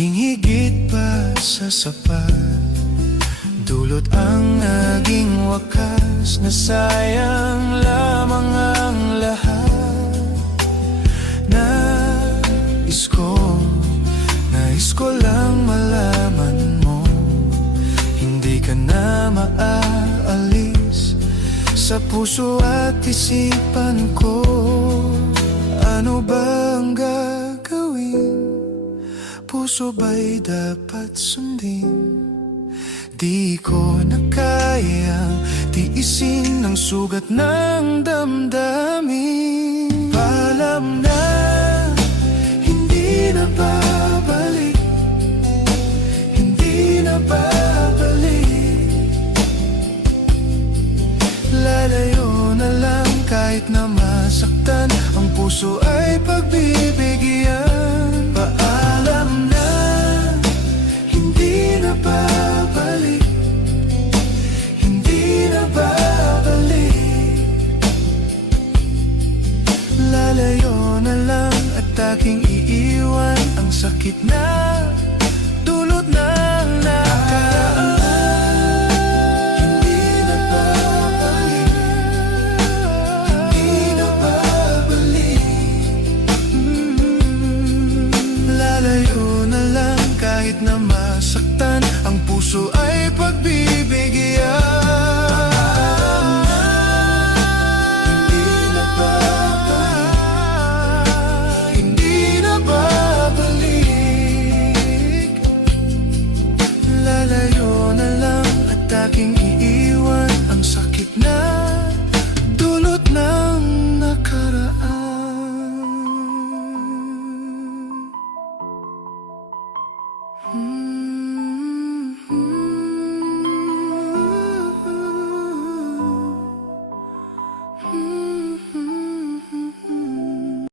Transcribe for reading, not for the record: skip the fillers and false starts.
Naging higit pa sa sapat, dulot ang naging wakas, na sayang lamang ang lahat. Nais ko lang malaman mo, hindi ka na maaalis sa puso at isipan ko. Ano bang gagawin? Puso ba'y dapat sundin? Di ko na kayang tiisin ang sugat ng damdamin. Paalam na, hindi na babalik, hindi na babalik. Lalayo na lang kahit na masaktan, ang puso ay pagbibigyan. Paalam na, hindi na babalik, hindi na babalik. Lalayo na lang at aking iiwan ang sakit na dulot ng nakaraan. Hindi na babalik, hindi na babalik. Lalayo na lang kahit na masaktan, ang puso ay pagbibigyan.